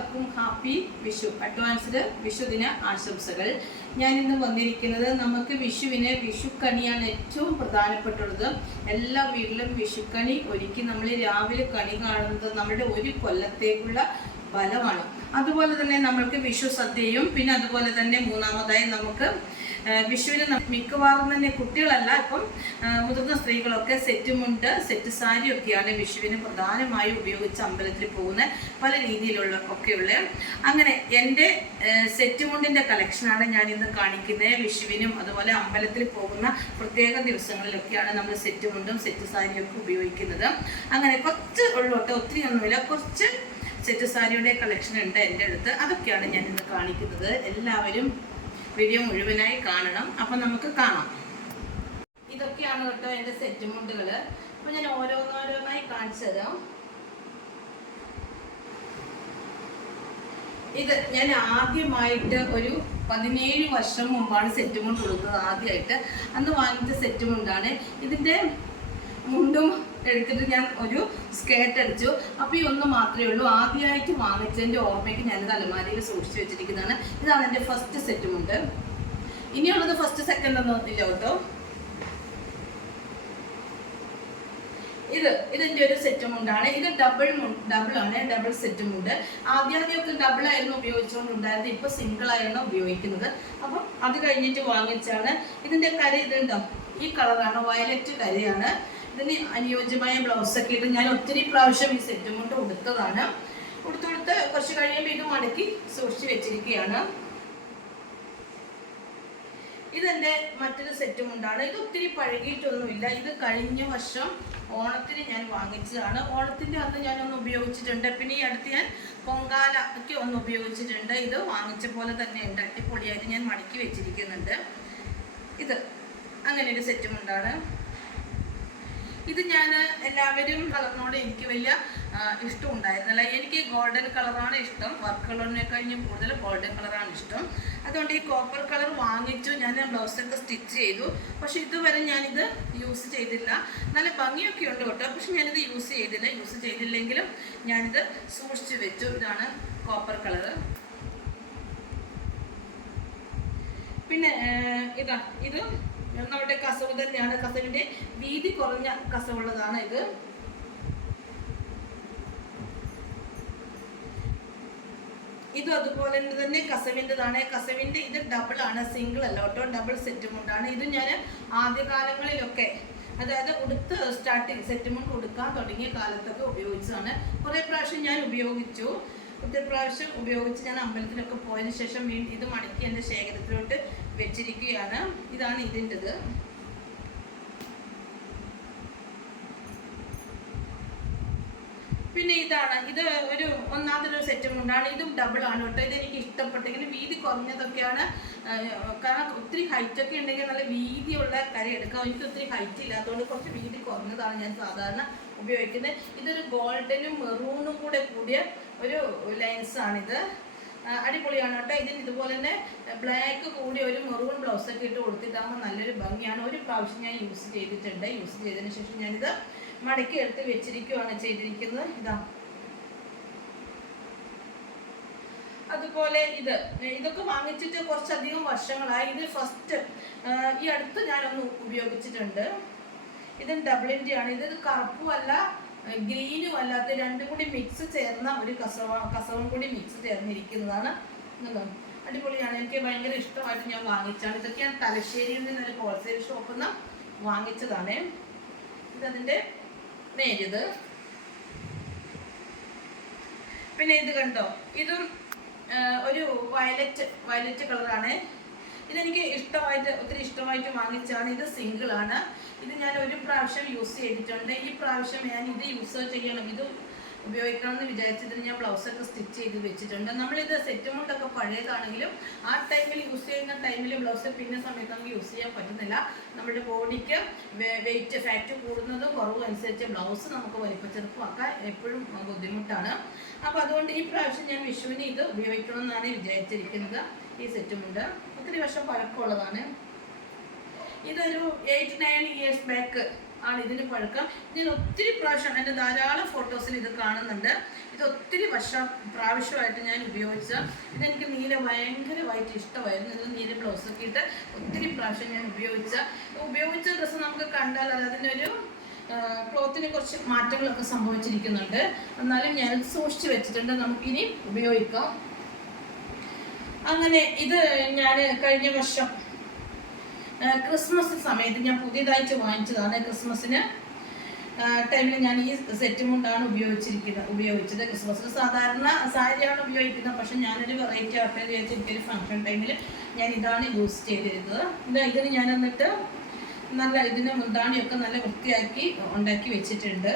എല്ലാവർക്കും happy Vishu advanced വിഷുദിന ആശംസകൾ. ഞാൻ ഇന്ന് വന്നിരിക്കുന്നത് നമുക്ക് വിഷുവിന് വിഷുക്കണിയാണ് ഏറ്റവും പ്രധാനപ്പെട്ടുള്ളത് എല്ലാ വീട്ടിലും വിഷുക്കണി ഒരുക്കി നമ്മൾ രാവിലെ കണി കാണുന്നത് നമ്മുടെ ഒരു കൊല്ലത്തേക്കുള്ള ഫലമാണ് അതുപോലെ തന്നെ നമ്മൾക്ക് വിഷു സദ്യയും പിന്നെ അതുപോലെ തന്നെ മൂന്നാമതായി നമുക്ക് വിഷുവിന് മിക്കവാറും തന്നെ കുട്ടികളല്ല ഇപ്പം മുതിർന്ന സ്ത്രീകളൊക്കെ സെറ്റ് മുണ്ട് സെറ്റ് സാരി ഒക്കെയാണ് വിഷുവിന് പ്രധാനമായും ഉപയോഗിച്ച് അമ്പലത്തിൽ പോകുന്ന പല രീതിയിലുള്ള ഒക്കെയുള്ള. അങ്ങനെ എന്റെ സെറ്റ് മുണ്ടിന്റെ കളക്ഷനാണ് ഞാൻ ഇന്ന് കാണിക്കുന്നത്. വിഷുവിനും അതുപോലെ അമ്പലത്തിൽ പോകുന്ന പ്രത്യേക ദിവസങ്ങളിലൊക്കെയാണ് നമ്മൾ സെറ്റ് മുണ്ടും സെറ്റ് സാരിയും ഒക്കെ ഉപയോഗിക്കുന്നത്. അങ്ങനെ കുറച്ച് ഉള്ളോട്ട് ഒത്തിരി ഒന്നുമില്ല കുറച്ച് സെറ്റ് സാരിയുടെ കളക്ഷൻ ഉണ്ട് എന്റെ അടുത്ത്. അതൊക്കെയാണ് ഞാൻ ഇന്ന് കാണിക്കുന്നത്. എല്ലാവരും വീഡിയോ മുഴുവനായി കാണണം. അപ്പം നമുക്ക് കാണാം. ഇതൊക്കെയാണ് കേട്ടോ എന്റെ സെറ്റ് മുണ്ടുകൾ അപ്പം ഞാൻ ഓരോന്നോരോന്നായി കാണിച്ചു തരാം. ഇത് ഞാൻ ആദ്യമായിട്ട് ഒരു പതിനേഴ് വർഷം മുമ്പാണ് സെറ്റ് മുണ്ട് കൊടുത്തത് ആദ്യമായിട്ട്. അന്ന് വാങ്ങിച്ച സെറ്റ് മുണ്ടാണ്. ഇതിന്റെ മുണ്ടും എടുത്തിട്ട് ഞാൻ ഒരു സ്കേർട്ട് അടിച്ചു. അപ്പോൾ ഈ ഒന്ന് മാത്രമേ ഉള്ളൂ. ആദ്യമായിട്ട് വാങ്ങിച്ചതിന്റെ ഓർമ്മയ്ക്ക് ഞാനിത് അലമാരിയിൽ സൂക്ഷിച്ചു വെച്ചിരിക്കുന്നതാണ്. ഇതാണ് എന്റെ ഫസ്റ്റ് സെറ്റ് മുണ്ട്. ഇനിയുള്ളത് ഫസ്റ്റ് സെക്കൻഡ് ഒന്നും ഇല്ല കേട്ടോ. ഇത് ഇതിന്റെ ഒരു സെറ്റ് മുണ്ടാണ്. ഇത് ഡബിൾ ഡബിൾ ആണ്. ഡബിൾ സെറ്റ് മുണ്ട്. ആദ്യാദ്യമൊക്കെ ഡബിൾ ആയിരുന്നു ഉപയോഗിച്ചുകൊണ്ടുണ്ടായിരുന്നത്. ഇപ്പൊ സിംഗിൾ ആയിരുന്നു ഉപയോഗിക്കുന്നത്. അപ്പം അത് കഴിഞ്ഞിട്ട് വാങ്ങിച്ചാണ് ഇതിന്റെ കര ഇതുണ്ടോ? ഈ കളറാണ് വയലറ്റ് കരയാണ് ഇതിന് അനുയോജ്യമായ ബ്ലൗസ് ഒക്കെ ഇട്ട് ഞാൻ ഒത്തിരി പ്രാവശ്യം ഈ സെറ്റും കൊണ്ട് ഉടുത്തതാണ്. ഉടുത്ത് കൊടുത്ത് കുറച്ച് കഴിയുമ്പോൾ ഇത് മടക്കി സൂക്ഷിച്ച് വെച്ചിരിക്കുകയാണ്. ഇതെന്റെ മറ്റൊരു സെറ്റും ഉണ്ടാണ് ഇത് ഒത്തിരി പഴകിയിട്ടൊന്നുമില്ല. ഇത് കഴിഞ്ഞ വർഷം ഓണത്തിന് ഞാൻ വാങ്ങിച്ചതാണ്. ഓണത്തിന്റെ അന്ന് ഞാൻ ഒന്ന് ഉപയോഗിച്ചിട്ടുണ്ട്. പിന്നെ ഈ അടുത്ത് ഞാൻ പൊങ്കാലയ്ക്ക് ഒന്ന് ഉപയോഗിച്ചിട്ടുണ്ട്. ഇത് വാങ്ങിച്ച പോലെ തന്നെ ഉണ്ട്. അടിപൊളിയായിട്ട് ഞാൻ മടക്കി വെച്ചിരിക്കുന്നുണ്ട്. ഇത് അങ്ങനെ ഒരു സെറ്റും മുണ്ടാണ് ഇത് ഞാൻ എല്ലാവരും കളറിനോട് എനിക്ക് വലിയ ഇഷ്ടം ഉണ്ടായിരുന്നില്ല എനിക്ക് ഗോൾഡൻ കളറാണ് ഇഷ്ടം. വർക്ക് കളറിനെ കഴിഞ്ഞും കൂടുതൽ ഗോൾഡൻ കളറാണ് ഇഷ്ടം. അതുകൊണ്ട് ഈ കോപ്പർ കളർ വാങ്ങിച്ചു. ഞാൻ ബ്ലൗസൊക്കെ സ്റ്റിച്ച് ചെയ്തു. പക്ഷെ ഇതുവരെ ഞാനിത് യൂസ് ചെയ്തില്ല. നല്ല ഭംഗിയൊക്കെ ഉണ്ട് കേട്ടോ. പക്ഷെ ഞാനിത് യൂസ് ചെയ്തില്ല. യൂസ് ചെയ്തില്ലെങ്കിലും ഞാനിത് സൂക്ഷിച്ചു വെച്ചു. ഇതാണ് കോപ്പർ കളർ. പിന്നെ ഇതാ ഇത് നമ്മുടെ കസവ് തന്നെയാണ്. കസവിന്റെ വീതി കുറഞ്ഞ കസവുള്ളതാണ് ഇത്. ഇതും അതുപോലെ തന്നെ കസവിന്റെതാണ്. കസവിന്റെ ഇത് ഡബിൾ ആണ്. സിംഗിൾ അല്ല കേട്ടോ. ഡബിൾ സെറ്റും ഇത് ഞാൻ ആദ്യകാലങ്ങളിലൊക്കെ അതായത് ഉടുത്ത് സ്റ്റാർട്ടിങ് സെറ്റും കൊണ്ട് ഉടുക്കാൻ തുടങ്ങിയ കാലത്തൊക്കെ ഉപയോഗിച്ചതാണ്. കുറേ പ്രാവശ്യം ഞാൻ ഉപയോഗിച്ചു. ഒത്തിരി പ്രാവശ്യം ഉപയോഗിച്ച് ഞാൻ അമ്പലത്തിലൊക്കെ പോയതിന് ശേഷം വീണ്ടും ഇത് മടക്കി എന്റെ ശേഖരത്തിലോട്ട് വെച്ചിരിക്കുകയാണ്. ഇതാണ് ഇതിന്റെത്. പിന്നെ ഇതാണ്. ഇത് ഒരു ഒന്നാമതൊരു സെറ്റ് മുണ്ടാണ് ഇതും ഡബിൾ ആണ് കേട്ടോ. ഇത് എനിക്ക് ഇഷ്ടപ്പെട്ടു ഇങ്ങനെ വീതി കുറഞ്ഞതൊക്കെയാണ്. കാരണം ഒത്തിരി ഹൈറ്റ് ഒക്കെ ഉണ്ടെങ്കിൽ നല്ല വീതിയുള്ള കരി എടുക്കാം എനിക്ക് ഒത്തിരി ഹൈറ്റ് ഇല്ലാത്തതുകൊണ്ട് കുറച്ച് വീതി കുറഞ്ഞതാണ് ഞാൻ സാധാരണ ഉപയോഗിക്കുന്നത്. ഇതൊരു ഗോൾഡനും മെറൂണും കൂടെ കൂടിയ ഒരു ലൈൻസ് ആണിത്. അടിപൊളിയാണ് കേട്ടോ. ഇതിന് ഇതുപോലെ തന്നെ ബ്ലാക്ക് കൂടി ഒരു മെറൂൺ ബ്ലൗസ് ഒക്കെ ഇട്ട് കൊടുത്തിട്ടാകുമ്പോൾ നല്ലൊരു ഭംഗിയാണ്. ഒരു പ്രാവശ്യം ഞാൻ യൂസ് ചെയ്തിട്ടുണ്ട്. യൂസ് ചെയ്തതിന് ശേഷം ഞാനിത് മടക്കി എടുത്ത് വെച്ചിരിക്കുകയാണ് ചെയ്തിരിക്കുന്നത്. ഇതാ. അതുപോലെ ഇത്. ഇതൊക്കെ വാങ്ങിച്ചിട്ട് കുറച്ചധികം വർഷങ്ങളായി. ഇത് ഫസ്റ്റ് ഈ അടുത്ത് ഞാനൊന്ന് ഉപയോഗിച്ചിട്ടുണ്ട്. ഇത് ഡബിളിന്റെ ആണ്. ഇത് കറുപ്പും അല്ല ഗ്രീനും അല്ലാത്ത രണ്ടും കൂടി മിക്സ് ചേർന്ന ഒരു കസവ കസവും കൂടി മിക്സ് ചേർന്നിരിക്കുന്നതാണ്? അടിപൊളിയാണ്. എനിക്ക് ഭയങ്കര ഇഷ്ടമായിട്ട് ഞാൻ വാങ്ങിച്ചാണ്. ഇതൊക്കെ ഞാൻ തലശ്ശേരിയിൽ നിന്ന് ഒരു ഹോൾസെയിൽ ഷോപ്പിൽ നിന്ന് വാങ്ങിച്ചതാണ്. ഇതതിന്റെ നേരിത് പിന്നെ ഇത് കണ്ടോ? ഇതും ഒരു വയലറ്റ് വയലറ്റ് കളറാണ് ഇതെനിക്ക് ഇഷ്ടമായിട്ട് ഒത്തിരി ഇഷ്ടമായിട്ട് വാങ്ങിച്ചാണ് ഇത് സിംഗിൾ ആണ് ഇത് ഞാൻ ഒരു പ്രാവശ്യം യൂസ് ചെയ്തിട്ടുണ്ട്. ഈ പ്രാവശ്യം ഞാൻ ഇത് യൂസ് ചെയ്യണം ഇത് ഉപയോഗിക്കണം എന്ന് വിചാരിച്ചതിന് ഞാൻ ബ്ലൗസൊക്കെ സ്റ്റിച്ച് ചെയ്ത് വെച്ചിട്ടുണ്ട്. നമ്മളിത് സെറ്റ് മുണ്ടൊക്കെ പഴയതാണെങ്കിലും ആ ടൈമിൽ യൂസ് ചെയ്യുന്ന ടൈമിൽ ബ്ലൗസ് പിന്നെ സമയത്ത് നമുക്ക് യൂസ് ചെയ്യാൻ പറ്റുന്നില്ല. നമ്മുടെ ബോഡിക്ക് വെയിറ്റ് ഫാറ്റ് കൂടുന്നതും കുറവും അനുസരിച്ച് ബ്ലൗസ് നമുക്ക് വലിപ്പച്ചെറുപ്പമാക്കാൻ എപ്പോഴും ബുദ്ധിമുട്ടാണ്. അപ്പോൾ അതുകൊണ്ട് ഈ പ്രാവശ്യം ഞാൻ വിഷുവിന് ഇത് ഉപയോഗിക്കണമെന്നാണ് വിചാരിച്ചിരിക്കുന്നത്. ഈ സെറ്റുമുണ്ട് ഒത്തിരി വർഷം പഴക്കമുള്ളതാണ്. ഇതൊരു എയ്റ്റ് നയൻ ഇയേഴ്സ് ബാക്ക് ആണ് ഇതിന് പഴക്കം. ഞാൻ ഒത്തിരി പ്രാവശ്യം എന്റെ ധാരാളം ഫോട്ടോസിൽ ഇത് കാണുന്നുണ്ട്. ഇത് ഒത്തിരി വർഷം പ്രാവശ്യമായിട്ട് ഞാൻ ഉപയോഗിച്ച. ഇതെനിക്ക് നീല ഭയങ്കരമായിട്ട് ഇഷ്ടമായിരുന്നു. ഇത് നീല ബ്ലൗസ് ഇട്ട് ഒത്തിരി പ്രാവശ്യം ഞാൻ ഉപയോഗിച്ച. ഉപയോഗിച്ച ഡ്രസ്സ് നമുക്ക് കണ്ടാൽ അത് ഒരു ക്ലോത്തിന് കുറച്ച് മാറ്റങ്ങളൊക്കെ സംഭവിച്ചിരിക്കുന്നുണ്ട്. എന്നാലും ഞാൻ സൂക്ഷിച്ചു വെച്ചിട്ടുണ്ട്. നമുക്കിനി ഉപയോഗിക്കാം. അങ്ങനെ ഇത് ഞാൻ കഴിഞ്ഞ വർഷം ക്രിസ്മസ് സമയത്ത് ഞാൻ പുതിയതായിട്ട് വാങ്ങിച്ചതാണ് ക്രിസ്മസിന് ടൈമിൽ ഞാൻ ഈ സെറ്റ് മുണ്ടാണ് ഉപയോഗിച്ചിരിക്കുന്നത് ഉപയോഗിച്ചത്. ക്രിസ്മസിന് സാധാരണ സാരിയാണ് ഉപയോഗിക്കുന്നത്. പക്ഷെ ഞാനൊരു വെറൈറ്റി ആയിട്ട് വിചാരിച്ച് എനിക്കൊരു ഫംഗ്ഷൻ ടൈമിൽ ഞാൻ ഇതാണ് യൂസ് ചെയ്തിരുന്നത്. ഇത് ഇതിന് ഞാൻ എന്നിട്ട് നല്ല ഇതിന് മുന്താണിയൊക്കെ നല്ല വൃത്തിയാക്കി ഉണ്ടാക്കി വെച്ചിട്ടുണ്ട്.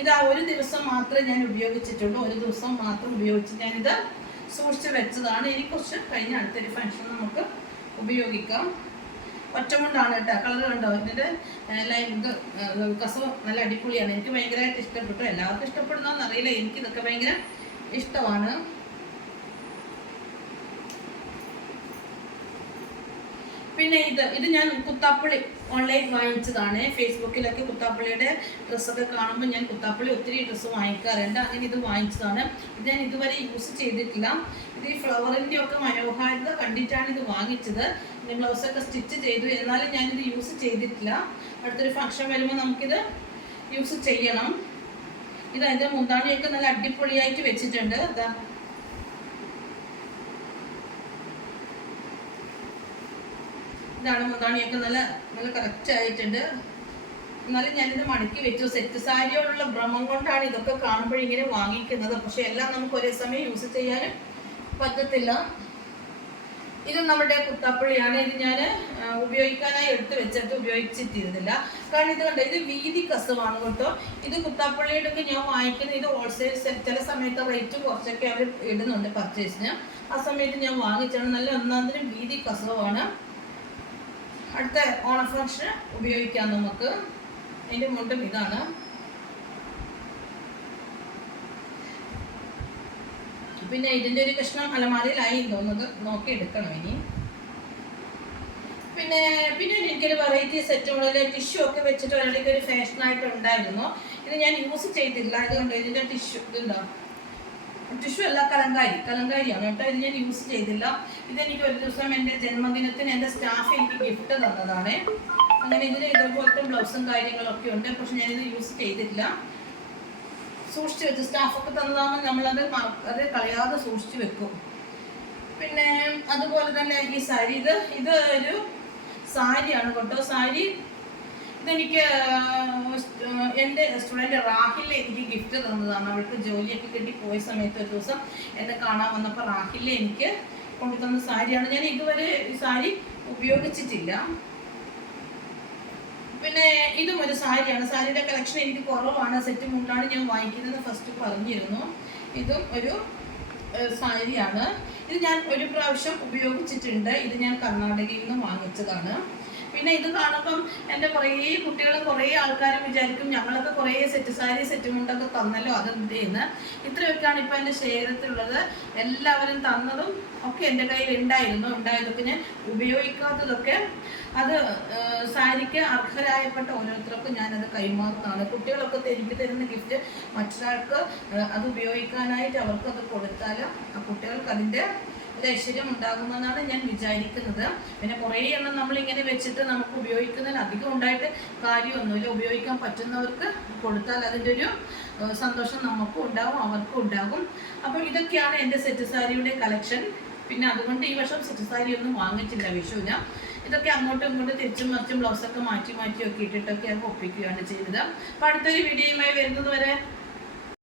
ഇത് ആ ഒരു ദിവസം മാത്രമേ ഞാൻ ഉപയോഗിച്ചിട്ടുള്ളൂ. ഒരു ദിവസം മാത്രം ഉപയോഗിച്ച് ഞാനിത് സൂക്ഷിച്ച് വെച്ചതാണ്. ഇനി കുറച്ച് കഴിഞ്ഞ അടുത്തൊരു ഫംഗ്ഷൻ നമുക്ക് ഉപയോഗിക്കാം. ഒറ്റമുണ്ടാണ് കേട്ടോ. കളർ കണ്ടോ? ഇതിന്റെ ഏഹ് കസവ് നല്ല അടിപൊളിയാണ്. എനിക്ക് ഭയങ്കരമായിട്ട് ഇഷ്ടപ്പെട്ടു. എല്ലാവർക്കും ഇഷ്ടപ്പെടുന്നോന്ന് അറിയില്ല എനിക്ക് ഇതൊക്കെ ഭയങ്കര ഇഷ്ടമാണ്. പിന്നെ ഇത് ഇത് ഞാൻ കുത്താപ്പള്ളി ഓൺലൈൻ വാങ്ങിച്ചതാണ്. ഫേസ്ബുക്കിലൊക്കെ കുത്താപ്പള്ളിയുടെ ഡ്രസ്സൊക്കെ കാണുമ്പോൾ ഞാൻ കുത്താപ്പള്ളി ഒത്തിരി ഡ്രസ്സ് വാങ്ങിക്കാറുണ്ട് അങ്ങനെ ഇത് വാങ്ങിച്ചതാണ്. ഇത് ഞാൻ ഇതുവരെ യൂസ് ചെയ്തിട്ടില്ല. ഇത് ഈ ഫ്ലവറിന്റെ ഒക്കെ മനോഹാരിത കണ്ടിട്ടാണ് ഇത് വാങ്ങിച്ചത്. പിന്നെ ബ്ലൗസൊക്കെ സ്റ്റിച്ച് ചെയ്തു. എന്നാലും ഞാനിത് യൂസ് ചെയ്തിട്ടില്ല. അടുത്തൊരു ഫംഗ്ഷൻ വരുമ്പോൾ നമുക്കിത് യൂസ് ചെയ്യണം. ഇത് അതിന്റെ മുന്താണിയൊക്കെ നല്ല അടിപൊളിയായിട്ട് വെച്ചിട്ടുണ്ട്. അതാ. ഇതാണ് മുതാണിയൊക്കെ നല്ല നല്ല കറക്റ്റ് ആയിട്ടുണ്ട്. എന്നാലും ഞാനിത് മടക്കി വെച്ചു. സെറ്റ് സാരിയോടുള്ള ഭ്രമം കൊണ്ടാണ് ഇതൊക്കെ കാണുമ്പോൾ ഇങ്ങനെ വാങ്ങിക്കുന്നത്. പക്ഷെ എല്ലാം നമുക്ക് ഒരേ സമയം യൂസ് ചെയ്യാനും പറ്റത്തില്ല. ഇത് നമ്മുടെ കുത്താപ്പള്ളിയാണ്. ഇത് ഞാൻ ഉപയോഗിക്കാനായി എടുത്ത് വെച്ചിട്ട് ഉപയോഗിച്ചിട്ടിരുന്നില്ല. കാരണം ഇത് കണ്ടോ ഇത് വീതി കസവാണ് കേട്ടോ. ഇത് കുത്താപ്പള്ളിയുടെ ഞാൻ വാങ്ങിക്കുന്നത് ഇത് ഹോൾസെയിൽ ചില സമയത്ത് റേറ്റ് കുറച്ചൊക്കെ അവർ ഇടുന്നുണ്ട് പർച്ചേസിന് ആ സമയത്ത് ഞാൻ വാങ്ങിച്ചാണ് നല്ല ഒന്നാം തരം വീതി കസവാണ്. അടുത്ത ഓണ ഫംഗ്ഷന് ഉപയോഗിക്കാം നമുക്ക്. അതിന്റെ മുണ്ടും ഇതാണ്. പിന്നെ ഇതിന്റെ ഒരു കഷ്ണം അലമാരയിലായി തോന്നുന്നത് നോക്കി എടുക്കണം ഇനി. പിന്നെ പിന്നെ എനിക്കൊരു വെറൈറ്റി സെറ്റ് മോഡലിൽ ടിഷ്യൂ ഒക്കെ വെച്ചിട്ട് ഒരാൾക്ക് ഒരു ഫാഷനായിട്ട് ഉണ്ടായിരുന്നു. ഇത് ഞാൻ യൂസ് ചെയ്തില്ല അതുകൊണ്ട് ഇതിന്റെ ടിഷ്യൂ ഇതുണ്ടോ? ടിഷ്യൂ അല്ല കലങ്കാരി. കലങ്കാരിയാണ് കേട്ടോ. ഇത് ഞാൻ യൂസ് ചെയ്തില്ല. ഇതെനിക്ക് ഒരു ദിവസം എന്റെ ജന്മദിനത്തിന് എന്റെ സ്റ്റാഫ് എനിക്ക് ഗിഫ്റ്റ് തന്നതാണ്. അങ്ങനെ ഇതിന് ഇതുപോലത്തെ ബ്ലൗസും കാര്യങ്ങളൊക്കെ ഉണ്ട്. പക്ഷെ ഞാനിത് യൂസ് ചെയ്തില്ല. സൂക്ഷിച്ച് വെച്ച് സ്റ്റാഫൊക്കെ തന്നതാകുമ്പോൾ നമ്മളത് അത് കളയാതെ സൂക്ഷിച്ച് വെക്കും. പിന്നെ അതുപോലെ തന്നെ ഈ സാരി ഇത് ഇത് ഒരു സാരിയാണ് കേട്ടോ. സാരി ഇതെനിക്ക് എന്റെ സ്റ്റുഡന്റ് റാഹിൽ എനിക്ക് ഗിഫ്റ്റ് തന്നതാണ്. അവൾക്ക് ജോലിയൊക്കെ കിട്ടി പോയ സമയത്ത് ഒരു ദിവസം എന്നെ കാണാൻ വന്നപ്പോൾ റാഹിൽ എനിക്ക് കൊണ്ടുതന്ന സാരിയാണ്. ഞാൻ ഇതുവരെ ഈ സാരി ഉപയോഗിച്ചിട്ടില്ല. പിന്നെ ഇതും ഒരു സാരിയാണ്. സാരിയുടെ കളക്ഷൻ എനിക്ക് കുറവാണ്. സെറ്റ് മുണ്ടാണ് ഞാൻ വാങ്ങിക്കുന്നത് ഫസ്റ്റ് പറഞ്ഞിരുന്നു. ഇതും ഒരു സാരിയാണ്. ഇത് ഞാൻ ഒരു പ്രാവശ്യം ഉപയോഗിച്ചിട്ടുണ്ട്. ഇത് ഞാൻ കർണാടകയിൽ നിന്ന് വാങ്ങിച്ചതാണ്. പിന്നെ ഇത് കാണുമ്പം എന്റെ കുറേ കുട്ടികൾ കുറേ ആൾക്കാർ വിചാരിക്കും ഞങ്ങളൊക്കെ കുറേ സെറ്റ് സാരി സെറ്റ് മുണ്ടൊക്കെ തന്നല്ലോ ചെയ്യുന്ന ഇത്രയൊക്കെയാണ് ഇപ്പം എന്റെ ശേഖരത്തിലുള്ളത്. എല്ലാവരും തന്നതും ഒക്കെ എന്റെ കയ്യിൽ ഉണ്ടായിരുന്നു. ഉണ്ടായതൊക്കെ ഞാൻ ഉപയോഗിക്കാത്തതൊക്കെ അത് സാരിക്ക് അർഹരായപ്പെട്ട ഓരോരുത്തർക്കും ഞാനത് കൈമാറുന്നതാണ്. കുട്ടികളൊക്കെ എനിക്ക് തരുന്ന ഗിഫ്റ്റ് മറ്റൊരാൾക്ക് അത് ഉപയോഗിക്കാനായിട്ട് അവർക്ക് അത് കൊടുത്താൽ ആ കുട്ടികൾക്ക് അതിന്റെ ഒരു ഐശ്വര്യം ഉണ്ടാകുമെന്നാണ് ഞാൻ വിചാരിക്കുന്നത്. പിന്നെ കുറേ എണ്ണം നമ്മളിങ്ങനെ വെച്ചിട്ട് നമുക്ക് ഉപയോഗിക്കുന്നതിന് അധികം ഉണ്ടായിട്ട് കാര്യമൊന്നുമില്ല. ഉപയോഗിക്കാൻ പറ്റുന്നവർക്ക് കൊടുത്താൽ അതിന്റെ ഒരു സന്തോഷം നമുക്കും ഉണ്ടാകും അവർക്കും ഉണ്ടാകും. അപ്പോൾ ഇതൊക്കെയാണ് എന്റെ സെറ്റ് സാരിയുടെ കളക്ഷൻ. പിന്നെ അതുകൊണ്ട് ഈ വർഷം സെറ്റ് സാരി ഒന്നും വാങ്ങിച്ചില്ല വിഷുവിന്. ഇതൊക്കെ അങ്ങോട്ടും ഇങ്ങോട്ടും തിരിച്ചും മറിച്ചും ബ്ലൗസൊക്കെ മാറ്റി മാറ്റി ഒക്കെ ഇട്ടിട്ടൊക്കെ ഒപ്പിക്കുകയാണ് ചെയ്തത്. അപ്പോൾ അടുത്തൊരു വീഡിയോയുമായി വരുന്നത് വരെ